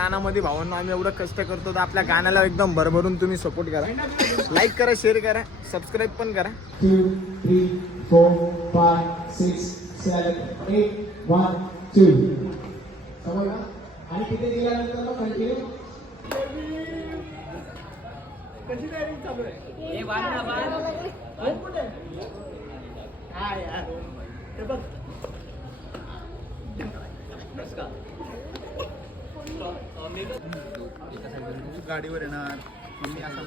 तानामध्ये भावांनो आम्ही एवढं कष्ट करतो तर आपल्या गाण्याला एकदम भरभरून तुम्ही सपोर्ट करा, लाईक करा, शेअर करा, सबस्क्राईब पण करा. 2, 3, 4, 5, 6, 7, 8, 1, 2. समजलं? आणि तिथे गेल्यानंतर मग कंटिन्यू. कशी तयारी चालू आहे? हे वाढ कुठे? हा यार हे बघ गाडीवर येणार मी असं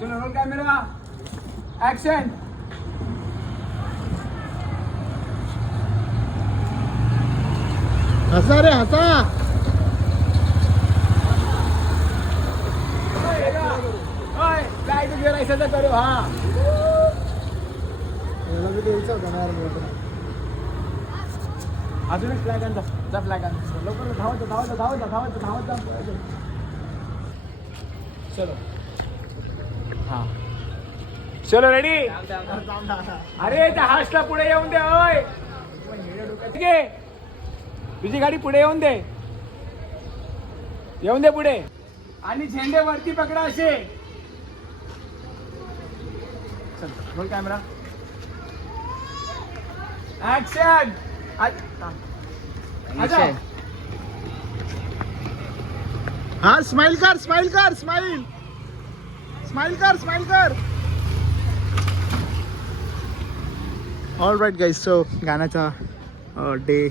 चलो रोल कॅमेरा ऍक्शन. हसा रे हसा. लाईट गिरायचं तर करू. हा याला मी द्यायचं होतं ना यार मला. अजून एक फ्लॅग आणता, जा फ्लॅग आणता लवकर. धावत धावत धावत धावत धावत धावत. चलो हा चलो रेडी. अरे त्या हार्सला पुढे येऊन दे. ओय ठीक आहे, तुझी गाडी पुढे येऊन दे, येऊन दे पुढे. आणि झेंडे वरती पकडा असे. चल रोल कॅमेरा ऍक्शन. हा स्माइल कर स्माइल कर स्माइल स्माइल कर स्माइल कर. ऑल राईट गाईज, सो गाण्याचा डे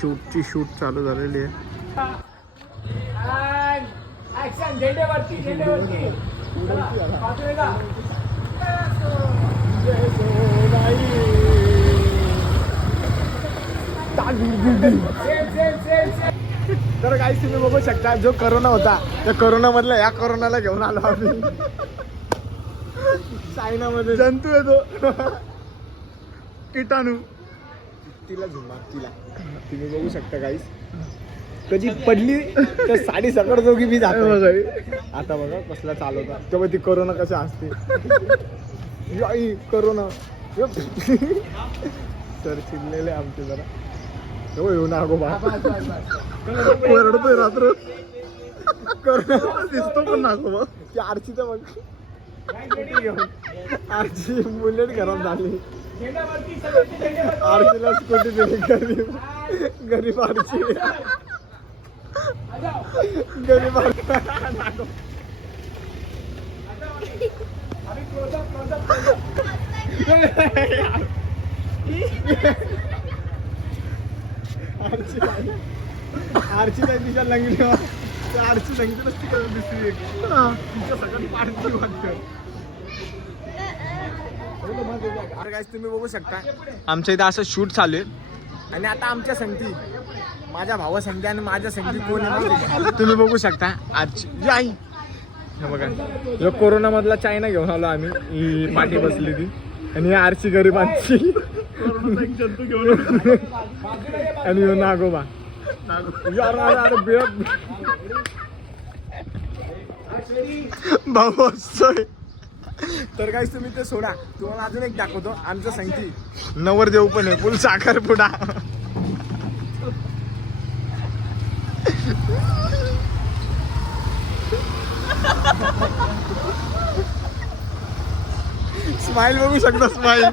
शूटची शूट चालू झालेली आहे. ऍक्शन. झेंडे वरती, झेंडे वरती. पाठवेगा. तर काही तुम्ही बघू शकता जो करोना होता त्या करोना मधला या करोनाला घेऊन आलो आम्ही. चायनामध्ये जंतू आहे तो किटाणू. तिला झुंबा तिला तुम्ही बघू शकता गाईस. कधी पडली तर साडी सकड जोगी मी जातो. आता बघा कसला चालवता तेव्हा ती करोना कशा असते. करोना सर चिडलेले आमचे जरा. हो येऊ ना अगो बा रडतोय रात्र. करोना दिसतो पण नागो बा. ती आरचीचा बघ आरची बुलेट खराब झाली. आरचीला स्कूटी दिली. गरीब गरीब आरची गरीब आरची काय तिच्या लंगडी. आरची लंगडी नसती करत दिसली तिच्या सगळ्यात पाडती वाटतं. तुम्ही बघू शकता आमच्या इथं असं शूट चालू आहे. आणि आता आमच्या संगती माझ्या भावा संगती आणि माझ्या संगती कोण आहे तुम्ही बघू शकता. आजची जी आई हे बघा जो कोरोना मधला चायना घेऊन आलो आम्ही. ही पाठी बसली ती आणि आरची गरिबांची जंतू घेऊन आणि नागोबा भाऊ असतोय. तर काही तुम्ही ते सोडा, तुम्हाला अजून एक दाखवतो. आमचं संगती नवरदेव पण आहे फुल साखरपुडा. स्माइल बघू शकता स्माइल.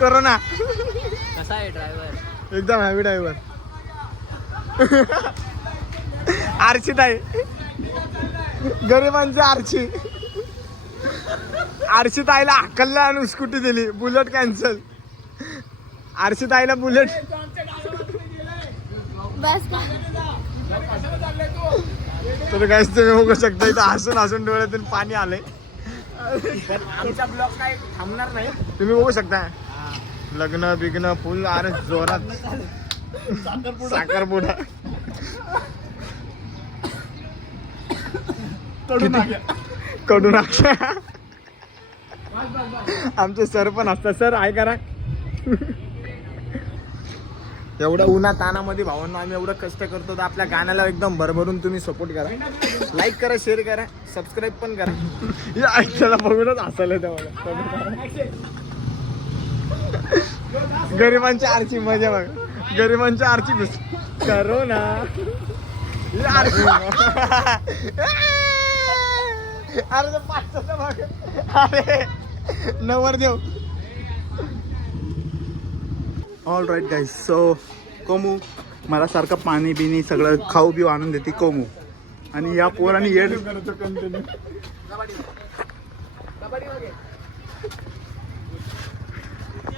करोना कसा आहे ड्रायव्हर? एकदम हॅवी ड्रायव्हर. आरची ताई गरिबांची आरची. आरची ताईला हकलला आणि स्कूटी दिली. Bullet cancel. आरची ताईला बुलेट. तर काय तुम्ही बघू शकता इथं हसून हसून डोळ्यातून पाणी आलंय. आमचा ब्लॉग काय थांबणार नाही. तुम्ही बघू शकता लग्न बिग्न फुल अरे जोरात. साखरपुडा कडून आमचे सर पण असतात. सर आहे करा. एवढं उन्हा तानामध्ये भावांनो आम्ही एवढं कष्ट करतो तर आपल्या गाण्याला एकदम भरभरून तुम्ही सपोर्ट करा, लाईक करा, शेअर करा, सबस्क्राईब पण करा. या ऐकायला बघूनच हसायला तेवढं. गरिबांची आरची मजा बघ. गरिबांची आरची घुस करो ना ही आरची. अरे ते पाचचं बघ. अरे नवरदेव. All right guys. सो कोमू मला सारखं पाणी बिनी सगळं खाऊ बिऊ आणून देते कोमू. आणि या पोरांनी येड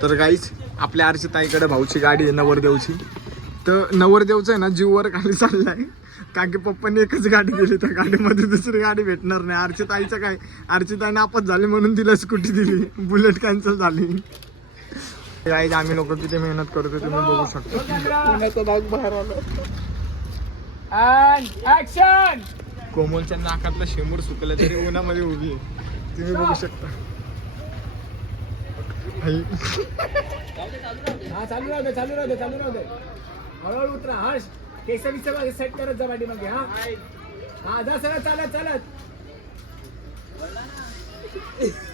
तर गाईच आपल्या ताईकडे भाऊची गाडी आहे नवरदेवची. तर नवरदेवचं आहे ना जीववर खाली चाललाय. कारण की पप्पांनी एकच गाडी दिली, त्या गाडीमध्ये दुसरी गाडी भेटणार नाही. अर्चिताईचं काय, अर्चिताई नापास झाली म्हणून तिला स्कूटी दिली, बुलेट कॅन्सल झाली. गाईज आम्ही लोक किती मेहनत करतो तुम्ही बघू शकता. पुण्याचा भाग बाहेर आला. ऍक्शन. कोमलच्या नाकातलं शेमूर सुकलं तरी उन्हामध्ये उभी आहे, तुम्ही बघू शकता. आई. हा चालू राहू दे, चालू राहू दे, चालू राहू दे. हळूहळू उतरा. हर्ष केस बिस सेट करत जा पाठी मागे. हा हा जा सरळ चालत चालत.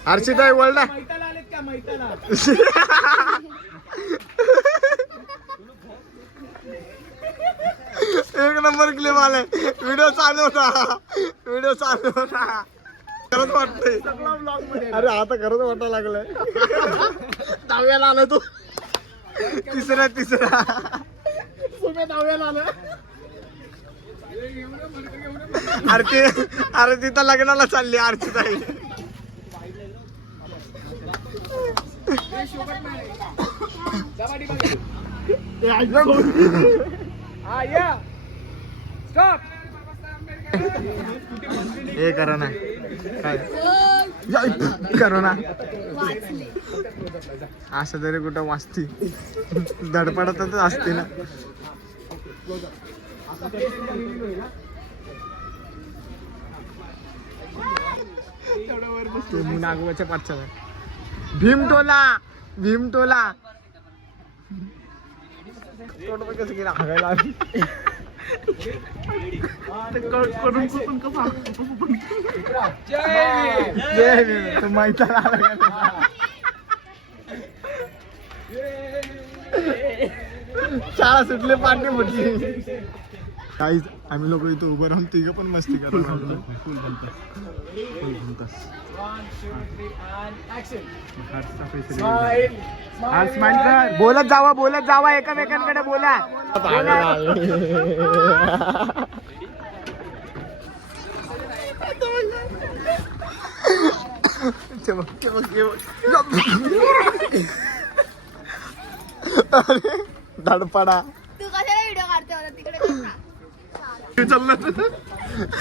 अर्चिताई वळला. मैताला आलेत का मैताला? एक नंबर क्लिप आलाय. व्हिडिओ चालू होता, व्हिडिओ चालू होता. खरंच वाटतंय. अरे आता खरंच वाटायला लागलंय. दहाव्याला आला तू. तिसरा दहाव्याला आलं. अरे तिथं लग्नाला चालली अर्चिताई. हा या स्टॉप. हे करा ना काय करू ना. असं तरी कुठं वाचती धडपडतच असते ना. नागोबाच्या पाठच्या भीमटोला कसं गेला हागायला. जय भीम. तो मैताला शाळा सुटले पाठी फुटली. काहीच आम्ही लोक इथं उभं राहून तिघं पण मस्ती करतो. बोलत जावा एकमेकांकडे बोला. धडपडा तू कशाला व्हिडिओ काढते होता तिकडे?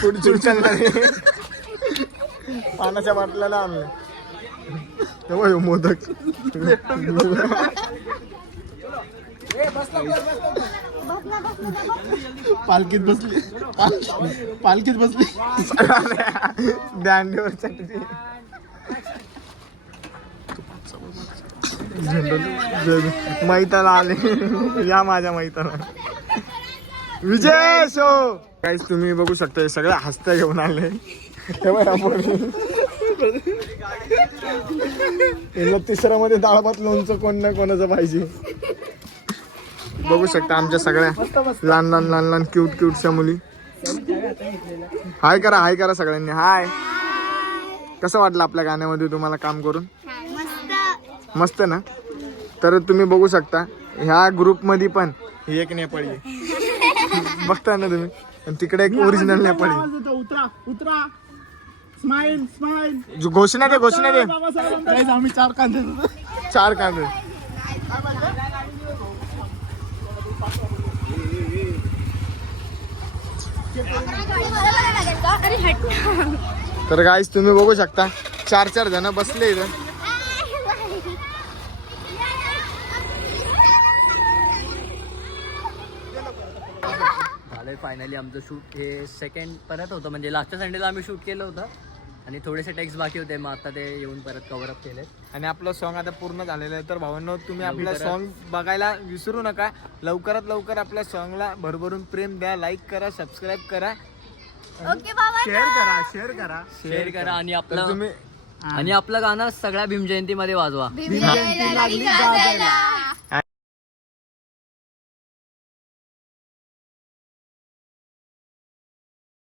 पुढची उचलणार पाण्याच्या बाटल्याला आणलं. तेव्हा मोदक पालखीत बसली. दांडीवर मैताला आले. या माझ्या मैताला विजय शो. काहीच तुम्ही बघू शकता हे सगळं हस्त्या घेऊन आले. तिसऱ्या मध्ये डाळ भात लोणचं कोण ना कोणाचं पाहिजे. बघू शकता आमच्या सगळ्या लहान क्यूटच्या मुली. हाय करा सगळ्यांनी. हाय. कसं वाटलं आपल्या गाण्यामध्ये तुम्हाला काम करून? मस्त ना. तर तुम्ही बघू शकता ह्या ग्रुप मध्ये पण ही एक नेपाळी आहे. बघता ना तुम्ही. आणि तिकडे एक ओरिजिनल नेपाळी. उतरा. स्माइल. घोषणा दे. आम्ही 4 कांदे. 4 कांदे. तर गाईस तुम्ही बघू शकता 4 जण बसले इथं. झालंय फायनली आमचं शूट. हे सेकंड परत होतं, म्हणजे लास्टच्या संडेला आम्ही शूट केलं होतं आणि थोडेसे टेक्स्ट बाकी होते, मग आता ते येऊन परत कव्हर अप केले. आणि आपलं सॉन्ग आता पूर्ण झालेलं आहे. तर भावांनो तुम्ही आपलं सॉन्ग बघायला विसरू नका. लवकरात लवकर आपल्या सॉन्गला भरभरून प्रेम द्या. लाईक करा, सबस्क्राईब करा, ओके बाबा. शेअर करा आणि तर तुम्ही आपलं गाणं सगळ्या भीमजयंतीमध्ये वाजवा. भीम जयंती लागली गाजायला.